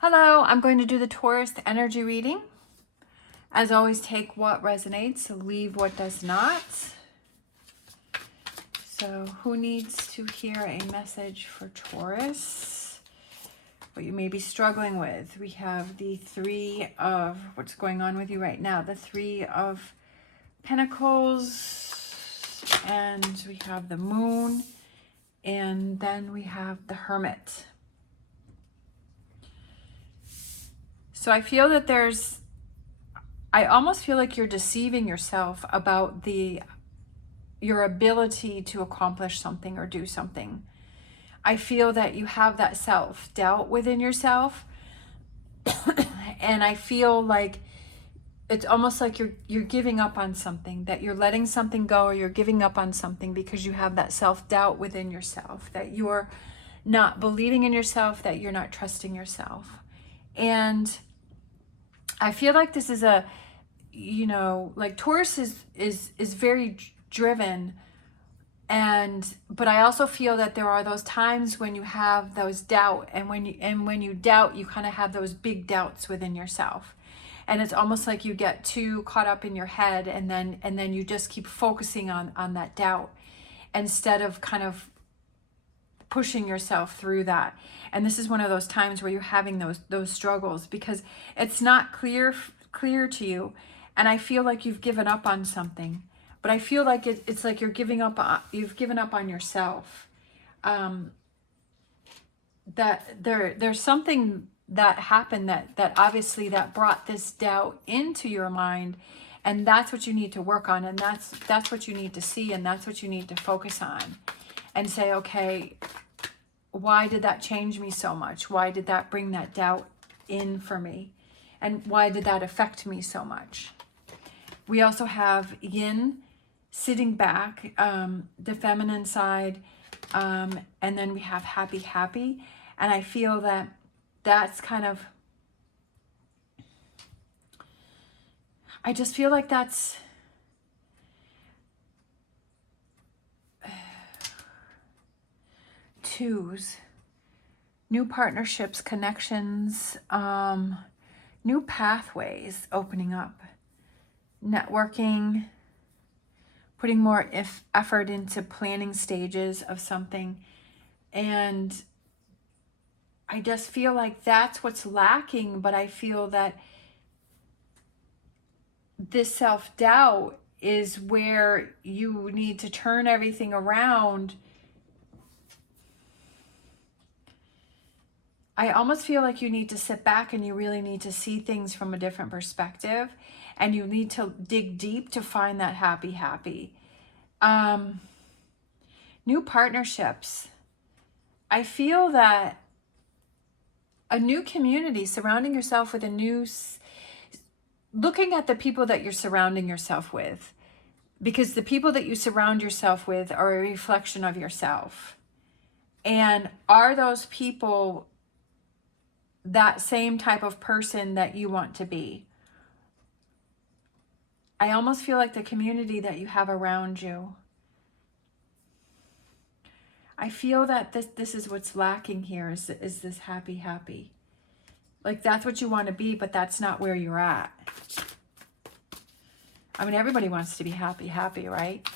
Hello, I'm going to do the Taurus energy reading. As always, take what resonates, leave what does not. So who needs to hear a message for Taurus? What you may be struggling with. We have the Three of, what's going on with you right now? The Three of Pentacles, and we have the Moon, and then we have the Hermit. So I feel that I almost feel like you're deceiving yourself about your ability to accomplish something or do something. I feel that you have that self-doubt within yourself. And I feel like it's almost like you're giving up on something, that you're letting something go, or you're giving up on something because you have that self-doubt within yourself, that you're not believing in yourself, that you're not trusting yourself. And I feel like this is like Taurus is very driven, but I also feel that there are those times when you have those doubt, and when you doubt, you kind of have those big doubts within yourself, and it's almost like you get too caught up in your head, and then you just keep focusing on that doubt instead of kind of pushing yourself through that. And this is one of those times where you're having those struggles because it's not clear to you, and I feel like you've given up on something, but I feel like it's like you've given up on yourself. That there's something that happened that obviously that brought this doubt into your mind, and that's what you need to work on, and that's what you need to see, and that's what you need to focus on and say, okay, why did that change me so much? Why did that bring that doubt in for me? And why did that affect me so much? We also have Yin sitting back, the feminine side, and then we have happy. And I feel that that's kind of, I just feel like that's, twos, new partnerships, connections, new pathways opening up, networking, putting more effort into planning stages of something. And I just feel like that's what's lacking, but I feel that this self-doubt is where you need to turn everything around. I almost feel like you need to sit back and you really need to see things from a different perspective, and you need to dig deep to find that happy. New partnerships. I feel that a new community, surrounding yourself with looking at the people that you're surrounding yourself with, because the people that you surround yourself with are a reflection of yourself. And are those people that same type of person that you want to be? I almost feel like the community that you have around you, I feel that this is what's lacking here, is this happy. Like that's what you want to be, but that's not where you're at. I mean, everybody wants to be happy, right?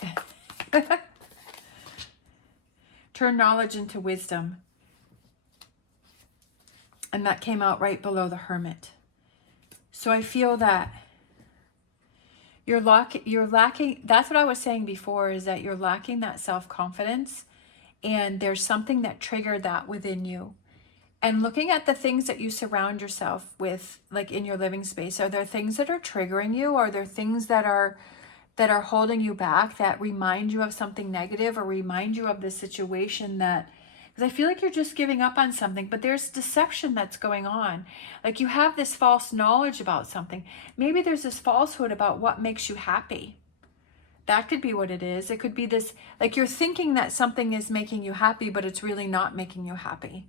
Turn knowledge into wisdom. And that came out right below the Hermit. So I feel that you're lacking, that's what I was saying before, is that you're lacking that self-confidence, and there's something that triggered that within you. And looking at the things that you surround yourself with, like in your living space, are there things that are triggering you? Are there things that are holding you back, that remind you of something negative, or remind you of the situation that, because I feel like you're just giving up on something, but there's deception that's going on. Like you have this false knowledge about something. Maybe there's this falsehood about what makes you happy. That could be what it is. It could be this, like you're thinking that something is making you happy, but it's really not making you happy.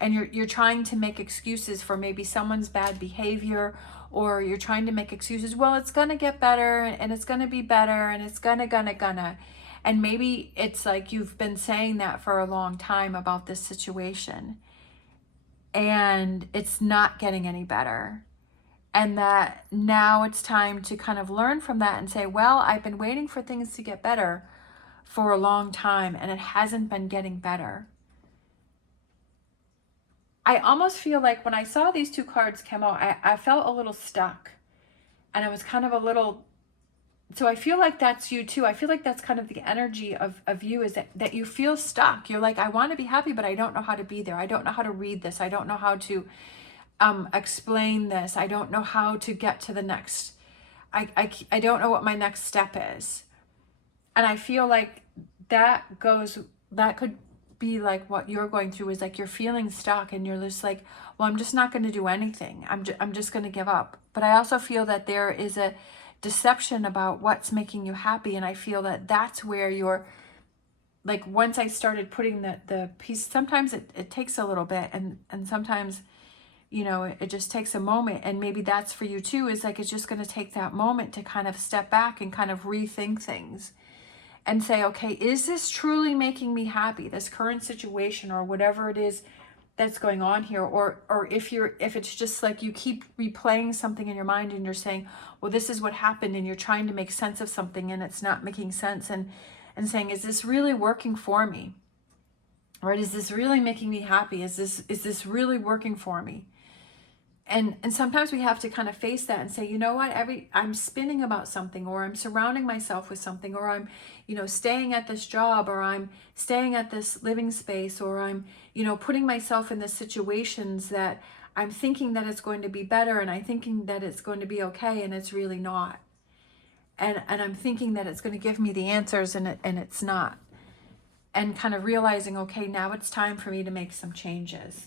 And you're trying to make excuses for maybe someone's bad behavior, or you're trying to make excuses. Well, it's going to get better, and it's going to be better, and it's gonna. And maybe it's like you've been saying that for a long time about this situation. and it's not getting any better. And that now it's time to kind of learn from that and say, well, I've been waiting for things to get better for a long time and it hasn't been getting better. I almost feel like when I saw these two cards come out, I felt a little stuck, and I was kind of a little, so I feel like that's you too. I feel like that's kind of the energy of you, is that you feel stuck. You're like, I want to be happy, but I don't know how to be there. I don't know how to read this. I don't know how to explain this. I don't know how to get to the next, I don't know what my next step is. And I feel like that could be like what you're going through, is like you're feeling stuck and you're just like, well, I'm just not going to do anything. I'm just going to give up. But I also feel that there is a deception about what's making you happy. And I feel that that's where you're like, once I started putting the piece, sometimes it takes a little bit, and sometimes, you know, it just takes a moment. And maybe that's for you too, is like, it's just going to take that moment to kind of step back and kind of rethink things and say, okay, is this truly making me happy, this current situation or whatever it is that's going on here? Or if it's just like you keep replaying something in your mind and you're saying, well, this is what happened, and you're trying to make sense of something and it's not making sense, and saying, is this really working for me? Right? Is this really making me happy? Is this really working for me? And sometimes we have to kind of face that and say, you know what, I'm spinning about something, or I'm surrounding myself with something, or I'm, you know, staying at this job, or I'm staying at this living space, or I'm, you know, putting myself in the situations that I'm thinking that it's going to be better, and I'm thinking that it's going to be okay, and it's really not. And I'm thinking that it's going to give me the answers, and it's not. And kind of realizing, okay, now it's time for me to make some changes.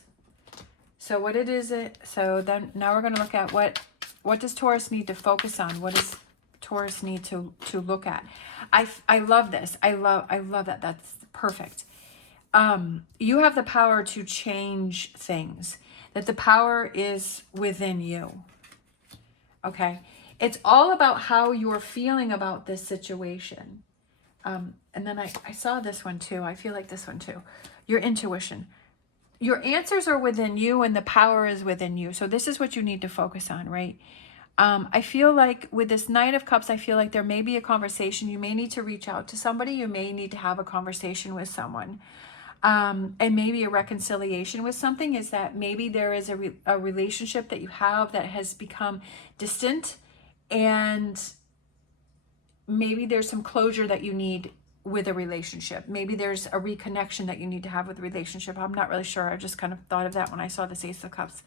So what it is, so then now we're going to look at what does Taurus need to focus on? What does Taurus need to look at? I love this. I love that. That's perfect. You have the power to change things. That the power is within you. Okay? It's all about how you're feeling about this situation. And then I saw this one too. I feel like this one too. Your intuition. Your answers are within you and the power is within you. So this is what you need to focus on, right? I feel like with this Knight of Cups, I feel like there may be a conversation. You may need to reach out to somebody. You may need to have a conversation with someone. And maybe a reconciliation with something, is that maybe there is a relationship that you have that has become distant, and maybe there's some closure that you need with a relationship. Maybe there's a reconnection that you need to have with a relationship. I'm not really sure. I just kind of thought of that when I saw this Ace of Cups.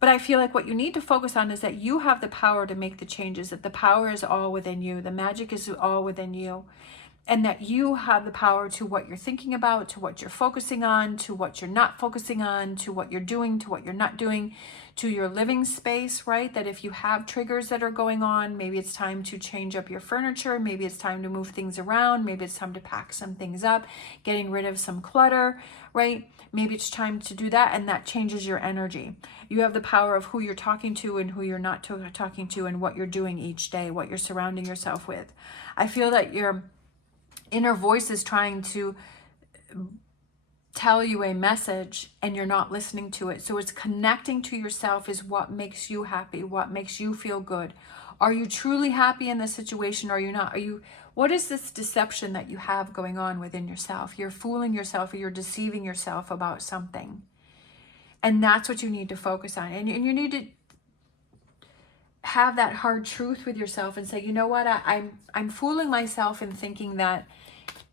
But I feel like what you need to focus on is that you have the power to make the changes, that the power is all within you. The magic is all within you. And that you have the power to what you're thinking about, to what you're focusing on, to what you're not focusing on, to what you're doing, to what you're not doing, to your living space, right? That if you have triggers that are going on, maybe it's time to change up your furniture, maybe it's time to move things around, maybe it's time to pack some things up, getting rid of some clutter, right? Maybe it's time to do that, and that changes your energy. You have the power of who you're talking to and who you're not talking to, and what you're doing each day, what you're surrounding yourself with. I feel that your inner voice is trying to tell you a message and you're not listening to it. So it's connecting to yourself is what makes you happy, what makes you feel good. Are you truly happy in this situation, or are you not? What is this deception that you have going on within yourself? You're fooling yourself, or you're deceiving yourself about something. And that's what you need to focus on. And you need to have that hard truth with yourself and say, you know what, I'm fooling myself in thinking that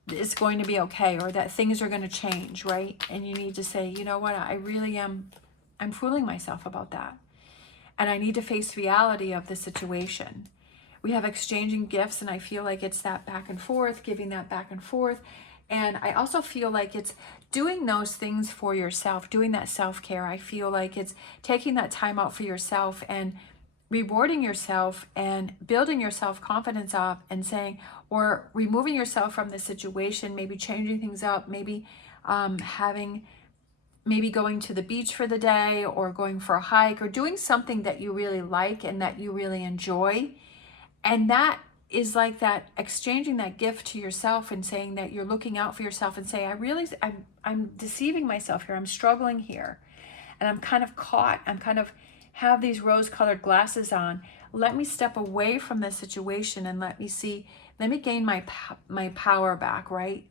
it's going to be okay, or that things are going to change, right? And you need to say, you know what, I'm fooling myself about that. And I need to face reality of the situation. We have exchanging gifts, and I feel like it's that back and forth, giving that back and forth. And I also feel like it's doing those things for yourself, doing that self-care. I feel like it's taking that time out for yourself and rewarding yourself and building your self-confidence up, and saying, or removing yourself from the situation, maybe changing things up, maybe maybe going to the beach for the day, or going for a hike, or doing something that you really like and that you really enjoy. And that is like that, exchanging that gift to yourself and saying that you're looking out for yourself and say, I'm deceiving myself here. I'm struggling here. and I'm kind of caught. I'm kind of have these rose-colored glasses on. Let me step away from this situation and let me gain my power back, right?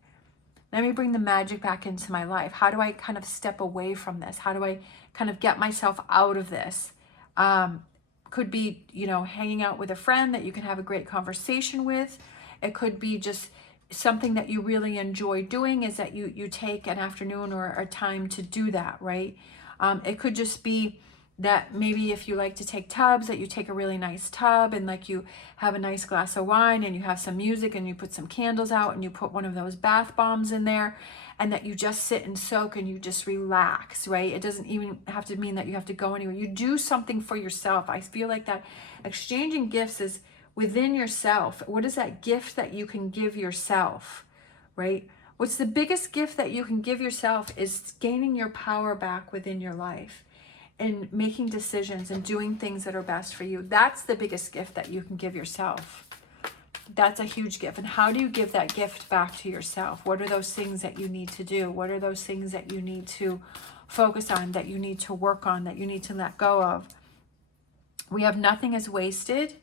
Let me bring the magic back into my life. How do I kind of step away from this? How do I kind of get myself out of this? Could be, hanging out with a friend that you can have a great conversation with. It could be just something that you really enjoy doing, is that you take an afternoon or a time to do that, right? It could just be that maybe if you like to take tubs, that you take a really nice tub and like you have a nice glass of wine and you have some music and you put some candles out and you put one of those bath bombs in there, and that you just sit and soak and you just relax, right? It doesn't even have to mean that you have to go anywhere. You do something for yourself. I feel like that exchanging gifts is within yourself. What is that gift that you can give yourself, right? What's the biggest gift that you can give yourself is gaining your power back within your life and making decisions and doing things that are best for you. That's the biggest gift that you can give yourself. That's a huge gift. And how do you give that gift back to yourself? What are those things that you need to do? What are those things that you need to focus on, that you need to work on, that you need to let go of? We have nothing is wasted.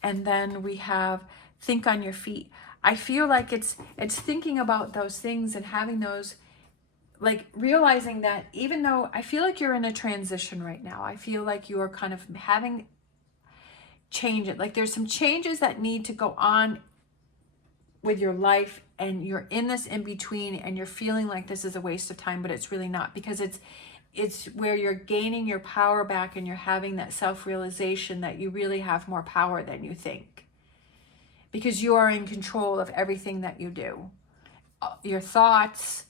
And then we have think on your feet. I feel like it's thinking about those things and having those, like realizing that even though I feel like you're in a transition right now, I feel like you are kind of having change it. Like there's some changes that need to go on with your life, and you're in this in between and you're feeling like this is a waste of time, but it's really not, because it's where you're gaining your power back and you're having that self-realization that you really have more power than you think, because you are in control of everything that you do. Your thoughts,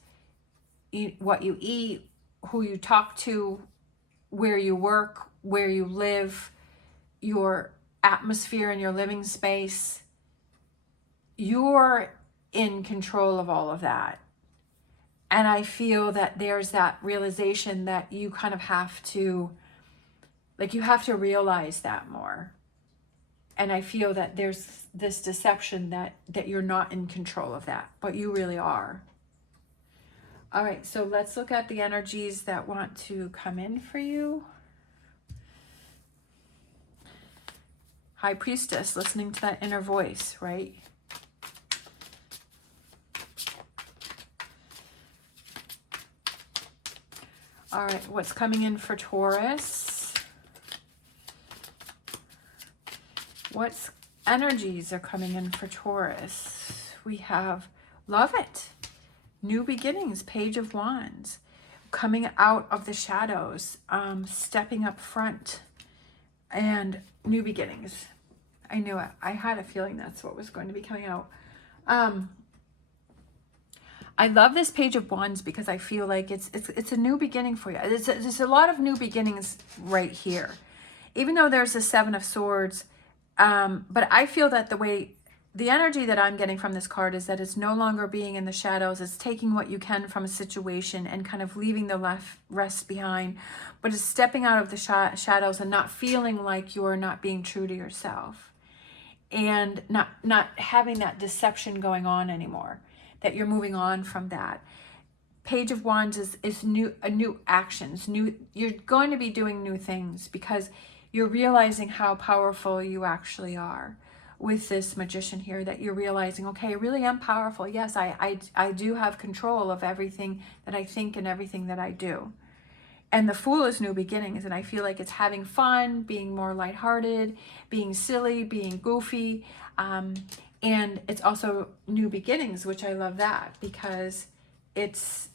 what you eat, who you talk to, where you work, where you live, your atmosphere and your living space. You're in control of all of that. And I feel that there's that realization that you kind of have to, like you have to realize that more. And I feel that there's this deception that you're not in control of that, but you really are. All right, so let's look at the energies that want to come in for you. High Priestess, listening to that inner voice, right? All right, what's coming in for Taurus? What energies are coming in for Taurus? We have love it. New beginnings, Page of Wands, coming out of the shadows, stepping up front, and new beginnings. I knew it. I had a feeling that's what was going to be coming out. I love this Page of Wands because I feel like it's a new beginning for you. There's a lot of new beginnings right here, even though there's a Seven of Swords. But I feel that the energy that I'm getting from this card is that it's no longer being in the shadows. It's taking what you can from a situation and kind of leaving the rest behind, but it's stepping out of the shadows and not feeling like you're not being true to yourself, and not having that deception going on anymore, that you're moving on from that. Page of Wands is new actions. You're going to be doing new things because you're realizing how powerful you actually are. With this Magician here, that you're realizing, okay, I really am powerful. Yes, I do have control of everything that I think and everything that I do. And the Fool is new beginnings, and I feel like it's having fun, being more lighthearted, being silly, being goofy, and it's also new beginnings, which I love that because it's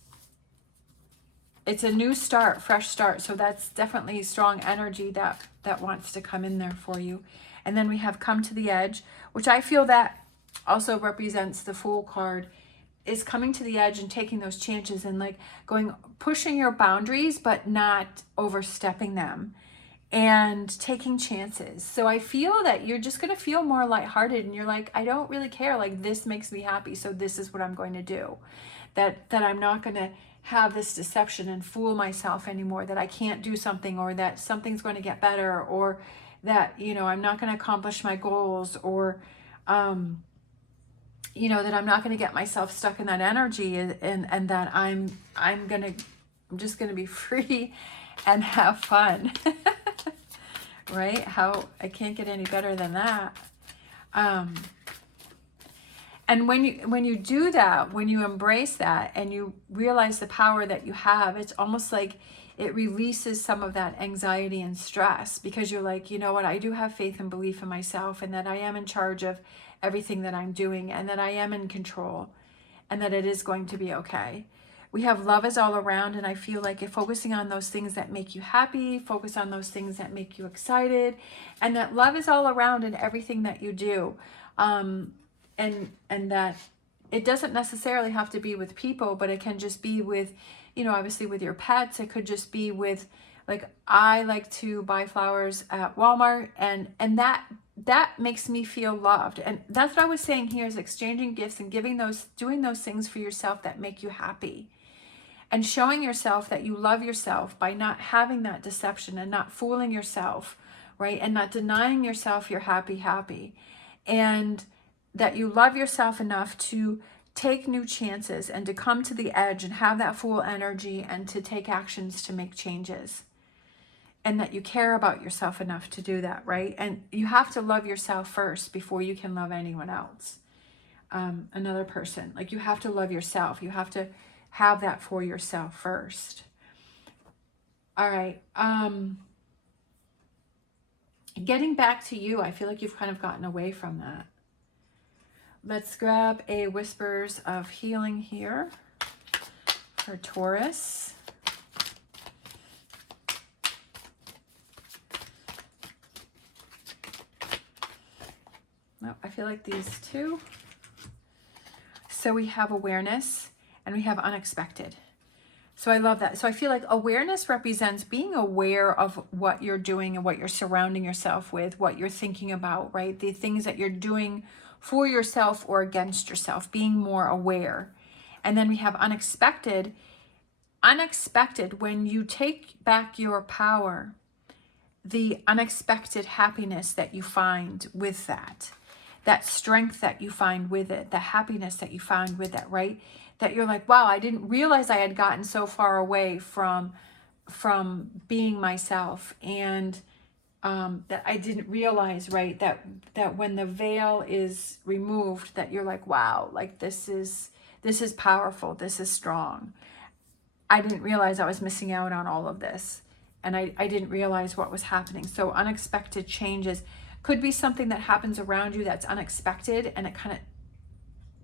a new start, fresh start. So that's definitely strong energy that wants to come in there for you. And then we have Come to the Edge, which I feel that also represents the Fool card, is coming to the edge and taking those chances and like pushing your boundaries, but not overstepping them, and taking chances. So I feel that you're just going to feel more lighthearted, and you're like, I don't really care. Like, this makes me happy. So this is what I'm going to do. That I'm not going to have this deception and fool myself anymore, that I can't do something, or that something's going to get better, or that, I'm not going to accomplish my goals, or, that I'm not going to get myself stuck in that energy, and that I'm just going to be free and have fun. Right? How I can't get any better than that. And when you do that, when you embrace that and you realize the power that you have, it's almost like it releases some of that anxiety and stress, because you're like, you know what, I do have faith and belief in myself, and that I am in charge of everything that I'm doing, and that I am in control, and that it is going to be okay. We have love is all around, and I feel like if focusing on those things that make you happy, focus on those things that make you excited, and that love is all around in everything that you do. And that it doesn't necessarily have to be with people, but it can just be with, you know, obviously with your pets. It could just be with, like, I like to buy flowers at Walmart, and that makes me feel loved. And that's what I was saying here, is exchanging gifts and doing those things for yourself that make you happy, and showing yourself that you love yourself by not having that deception and not fooling yourself, right? And not denying yourself you're happy, and that you love yourself enough to take new chances and to come to the edge and have that full energy and to take actions to make changes, and that you care about yourself enough to do that, right? And you have to love yourself first before you can love anyone else, another person. Like, you have to love yourself. You have to have that for yourself first. All right. Getting back to you, I feel like you've kind of gotten away from that. Let's grab a Whispers of Healing here for Taurus. No, I feel like these two. So we have awareness and we have unexpected. So I love that. So I feel like awareness represents being aware of what you're doing and what you're surrounding yourself with, what you're thinking about, right? The things that you're doing for yourself or against yourself, being more aware. And then we have unexpected. Unexpected, when you take back your power, the unexpected happiness that you find with that strength that you find with it, the happiness that you find with it, right? That you're like, wow, I didn't realize I had gotten so far away from being myself, and that I didn't realize, right, that when the veil is removed, that you're like, wow, like this is powerful, this is strong. I didn't realize I was missing out on all of this, and I didn't realize what was happening. So unexpected changes could be something that happens around you that's unexpected, and it kind of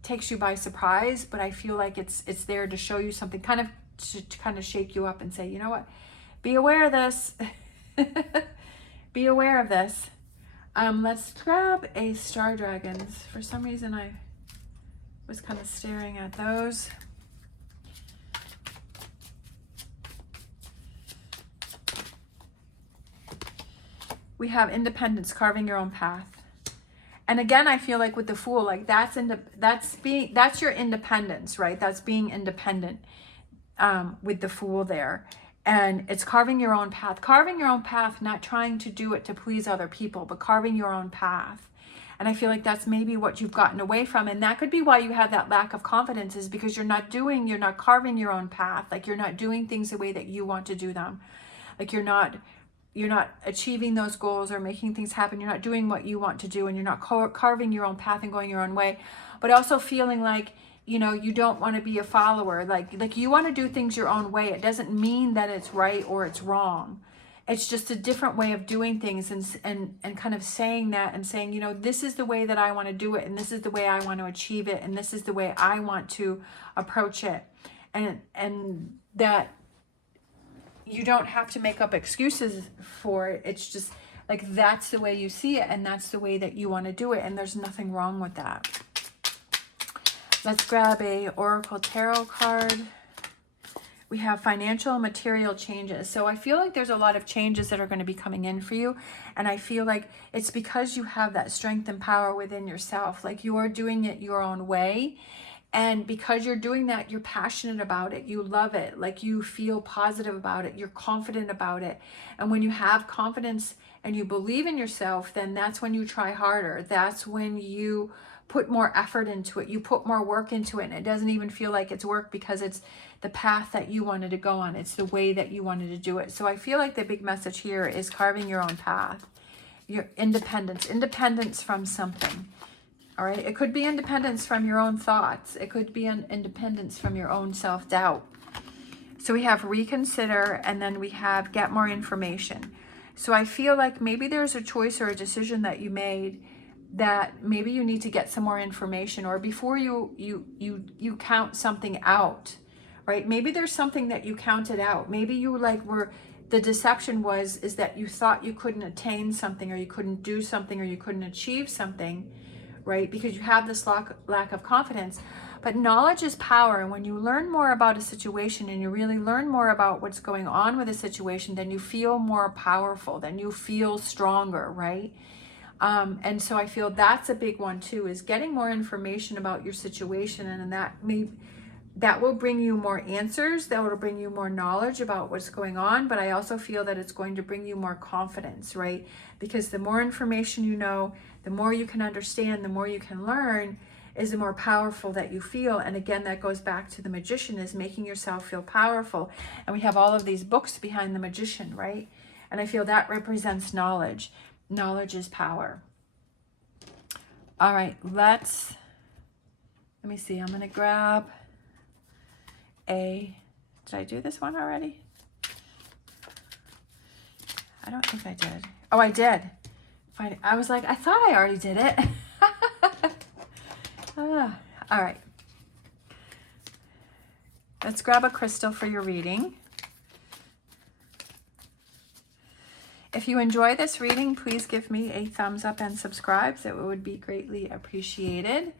takes you by surprise, but I feel like it's there to show you something, kind of to kind of shake you up and say, you know what, be aware of this. Be aware of this. Let's grab a Star Dragons. For some reason I was kind of staring at those. We have independence, carving your own path. And again, I feel like with the Fool, like that's your independence, right? That's being independent with the Fool there. And it's carving your own path. Carving your own path, not trying to do it to please other people, but carving your own path. And I feel like that's maybe what you've gotten away from. And that could be why you have that lack of confidence, is because you're not carving your own path. Like, you're not doing things the way that you want to do them. Like, you're not achieving those goals or making things happen. You're not doing what you want to do, and you're not carving your own path and going your own way, but also feeling like, you know, you don't want to be a follower. Like you want to do things your own way. It doesn't mean that it's right or it's wrong. It's just a different way of doing things, and kind of saying that and saying, you know, this is the way that I want to do it, and this is the way I want to achieve it, and this is the way I want to approach it. And that you don't have to make up excuses for it. It's just like, that's the way you see it, and that's the way that you want to do it, and there's nothing wrong with that. Let's grab a Oracle Tarot card. We have financial and material changes. So I feel like there's a lot of changes that are going to be coming in for you. And I feel like it's because you have that strength and power within yourself. Like, you are doing it your own way. And because you're doing that, you're passionate about it. You love it. Like, you feel positive about it. You're confident about it. And when you have confidence and you believe in yourself, then that's when you try harder. That's when you put more effort into it. You put more work into it, and it doesn't even feel like it's work because it's the path that you wanted to go on. It's the way that you wanted to do it. So I feel like the big message here is carving your own path. Your independence from something. All right. It could be independence from your own thoughts. It could be an independence from your own self-doubt. So we have reconsider, and then we have get more information. So I feel like maybe there's a choice or a decision that you made that maybe you need to get some more information, or before you count something out, right? Maybe there's something that you counted out. Maybe you the deception is that you thought you couldn't attain something, or you couldn't do something, or you couldn't achieve something, right? Because you have this lack of confidence. But knowledge is power. And when you learn more about a situation and you really learn more about what's going on with a situation, then you feel more powerful, then you feel stronger, right? And so I feel that's a big one too, is getting more information about your situation. And that will bring you more answers. That will bring you more knowledge about what's going on. But I also feel that it's going to bring you more confidence, right? Because the more information you know, the more you can understand, the more you can learn, is the more powerful that you feel. And again, that goes back to the magician, is making yourself feel powerful. And we have all of these books behind the magician, right? And I feel that represents knowledge. Knowledge is power. All right, let me see. I'm going to grab did I do this one already? I don't think I did. Oh, I did. Fine. I was like, I thought I already did it. All right. Let's grab a crystal for your reading. If you enjoy this reading, please give me a thumbs up and subscribe. It would be greatly appreciated.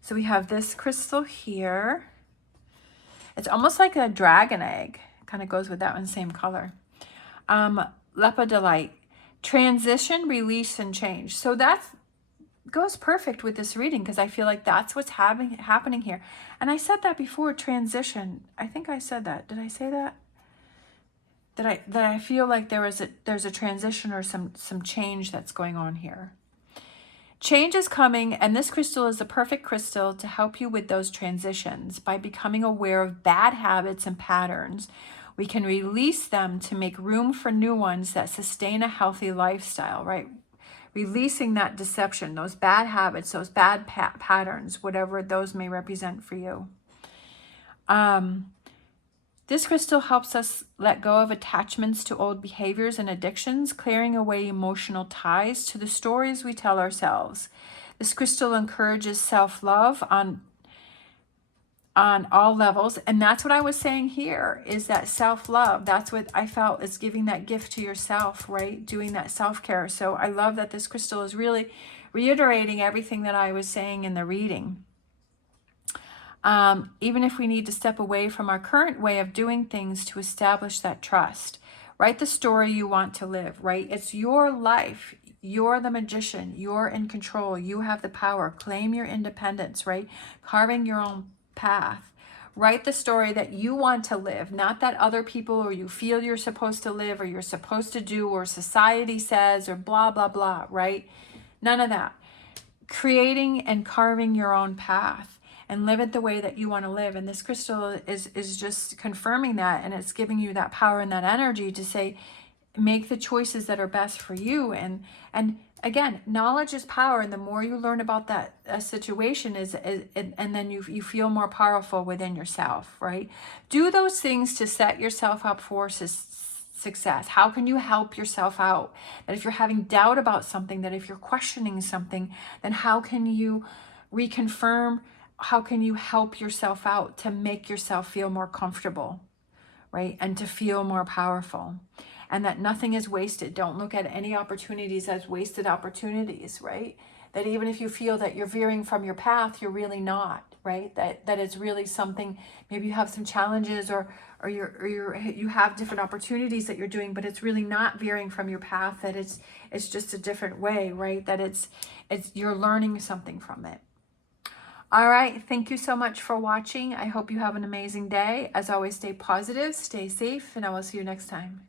So we have this crystal here. It's almost like a dragon egg. Kind of goes with that one, same color. Lepidolite. Transition, release, and change. So that goes perfect with this reading, because I feel like that's what's happening here. And I said that before, transition. I think I said that. Did I say that? That I feel like there's a transition or some change that's going on here. Change is coming, and this crystal is the perfect crystal to help you with those transitions. By becoming aware of bad habits and patterns, we can release them to make room for new ones that sustain a healthy lifestyle, right? Releasing that deception, those bad habits, those bad patterns, whatever those may represent for you. This crystal helps us let go of attachments to old behaviors and addictions, clearing away emotional ties to the stories we tell ourselves. This crystal encourages self-love on all levels. And that's what I was saying here, is that self-love. That's what I felt is giving that gift to yourself, right? Doing that self-care. So I love that this crystal is really reiterating everything that I was saying in the reading. Even if we need to step away from our current way of doing things to establish that trust. Write the story you want to live, right? It's your life. You're the magician. You're in control. You have the power. Claim your independence, right? Carving your own path. Write the story that you want to live, not that other people or you feel you're supposed to live or you're supposed to do or society says or blah, blah, blah, right? None of that. Creating and carving your own path. And live it the way that you want to live. And this crystal is just confirming that, and it's giving you that power and that energy to say, make the choices that are best for you. And again, knowledge is power, and the more you learn about that situation and then you feel more powerful within yourself, right? Do those things to set yourself up for success. How can you help yourself out? That if you're having doubt about something, that if you're questioning something, then how can you reconfirm? How can you help yourself out to make yourself feel more comfortable, right? And to feel more powerful, and that nothing is wasted. Don't look at any opportunities as wasted opportunities, right? That even if you feel that you're veering from your path, you're really not, right? That it's really something, maybe you have some challenges or you have different opportunities that you're doing, but it's really not veering from your path, that it's just a different way, right? That it's you're learning something from it. All right. Thank you so much for watching. I hope you have an amazing day. As always, stay positive, stay safe, and I will see you next time.